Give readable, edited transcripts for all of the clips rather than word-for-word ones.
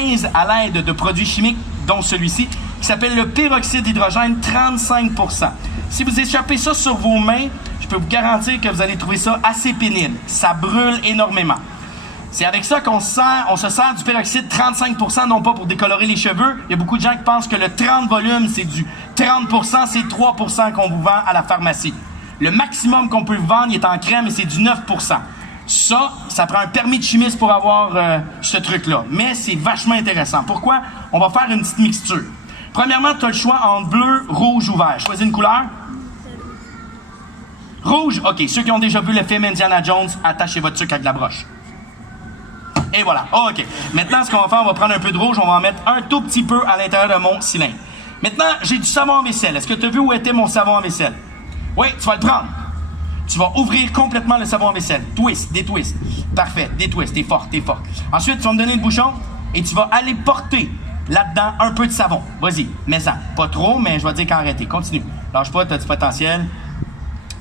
15 à l'aide de produits chimiques, dont celui-ci, qui s'appelle le peroxyde d'hydrogène, 35%. Si vous échappez ça sur vos mains, je peux vous garantir que vous allez trouver ça assez pénible. Ça brûle énormément. C'est avec ça qu'on se sert du peroxyde 35%, non pas pour décolorer les cheveux. Il y a beaucoup de gens qui pensent que le 30 volumes, c'est du 30%, c'est 3% qu'on vous vend à la pharmacie. Le maximum qu'on peut vous vendre, il est en crème et c'est du 9%. Ça prend un permis de chimiste pour avoir ce truc-là. Mais c'est vachement intéressant. Pourquoi? On va faire une petite mixture. Premièrement, tu as le choix entre bleu, rouge ou vert. Choisis une couleur. Rouge? OK. Ceux qui ont déjà vu le film Indiana Jones, attachez votre truc avec la broche. Et voilà. OK. Maintenant, ce qu'on va faire, on va prendre un peu de rouge, on va en mettre un tout petit peu à l'intérieur de mon cylindre. Maintenant, j'ai du savon à vaisselle. Est-ce que tu as vu où était mon savon à vaisselle? Oui, tu vas le prendre. Tu vas ouvrir complètement le savon à vaisselle. Twist, des twists. Parfait, des twists. T'es fort, t'es fort. Ensuite, tu vas me donner le bouchon et tu vas aller porter là-dedans un peu de savon. Vas-y, mets ça. Pas trop, mais je vais te dire qu'arrêter. Continue. Lâche pas, tu as du potentiel.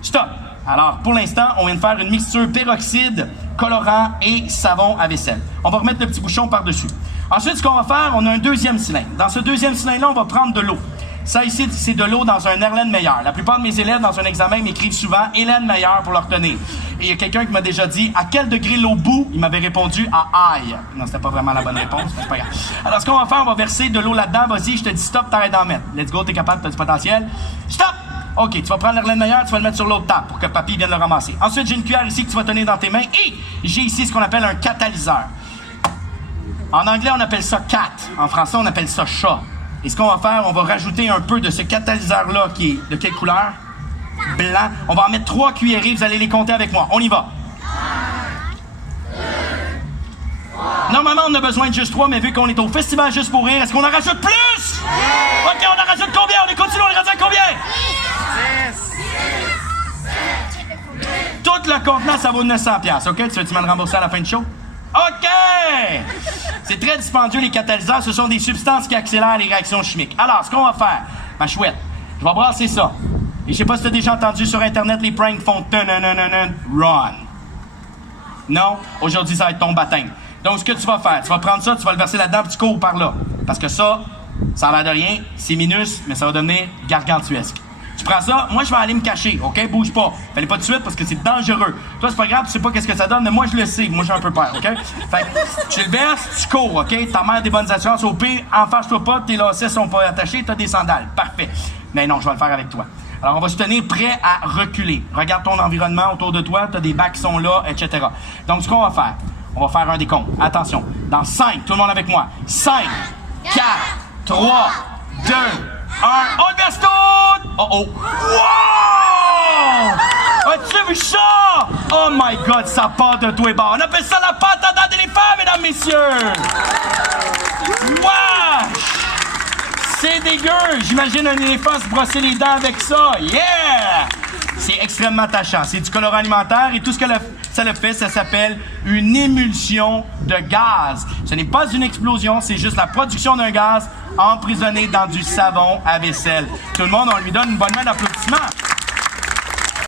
Stop. Alors, pour l'instant, on vient de faire une mixture peroxyde, colorant et savon à vaisselle. On va remettre le petit bouchon par-dessus. Ensuite, ce qu'on va faire, on a un deuxième cylindre. Dans ce deuxième cylindre-là, on va prendre de l'eau. Ça ici, c'est de l'eau dans un Erlenmeyer. La plupart de mes élèves, dans un examen, m'écrivent souvent Erlenmeyer pour le retenir. Et il y a quelqu'un qui m'a déjà dit à quel degré l'eau bout. Il m'avait répondu à aïe. Non, c'était pas vraiment la bonne réponse, mais c'est pas grave. Alors, ce qu'on va faire, on va verser de l'eau là-dedans. Vas-y, je te dis stop, t'arrêtes d'en mettre. Let's go, t'es capable, t'as du potentiel. Stop! OK, tu vas prendre l'Erlenmeyer, tu vas le mettre sur l'autre table pour que papy vienne le ramasser. Ensuite, j'ai une cuillère ici que tu vas tenir dans tes mains et j'ai ici ce qu'on appelle un catalyseur. En anglais, on appelle ça cat. En français, on appelle ça chat. Et ce qu'on va faire, on va rajouter un peu de ce catalyseur-là qui est de quelle couleur? Blanc. On va en mettre 3 cuillerées, vous allez les compter avec moi. On y va. 1, 2, 3. Normalement, on a besoin de juste 3, mais vu qu'on est au festival Juste pour rire, est-ce qu'on en rajoute plus? OK, on en rajoute combien? On est continue, on est rendu à combien? 10. Tout le contenant, ça vaut 900$, OK? Tu veux-tu me le rembourser à la fin du show? OK! C'est très dispendieux, les catalyseurs. Ce sont des substances qui accélèrent les réactions chimiques. Alors, ce qu'on va faire, ma chouette, je vais brasser ça. Et je sais pas si tu as déjà entendu sur Internet, les pranks font run. Non? Aujourd'hui, ça va être ton baptême. Donc, ce que tu vas faire, tu vas prendre ça, tu vas le verser là-dedans, puis tu cours par là. Parce que ça a l'air de rien, c'est minus, mais ça va devenir gargantuesque. Tu prends ça, moi je vais aller me cacher, OK? Bouge pas. Fallait pas tout de suite parce que c'est dangereux. Toi, c'est pas grave, tu sais pas qu'est-ce que ça donne, mais moi je le sais. Moi j'ai un peu peur, OK? Fait que tu le verses, tu cours, OK? Ta mère a des bonnes assurances. Au pire, enfarge-toi pas, tes lacets sont pas attachés, t'as des sandales. Parfait. Mais non, je vais le faire avec toi. Alors, on va se tenir prêt à reculer. Regarde ton environnement autour de toi, t'as des bacs qui sont là, etc. Donc, ce qu'on va faire, on va faire un décompte. Attention, dans 5, tout le monde avec moi. 5, 4, 3, 2, 1. On le verse tout! Oh oh! Wow! As-tu vu ça? Oh my God, ça part de tous les bords. On appelle ça la pâte à dents d'éléphant, mesdames, messieurs! Wow! C'est dégueu! J'imagine un éléphant se brosser les dents avec ça. Yeah! C'est extrêmement tachant. C'est du colorant alimentaire et tout ce que ça le fait, ça s'appelle une émulsion de gaz. Ce n'est pas une explosion, c'est juste la production d'un gaz emprisonné dans du savon à vaisselle. Tout le monde, on lui donne une bonne main d'applaudissement.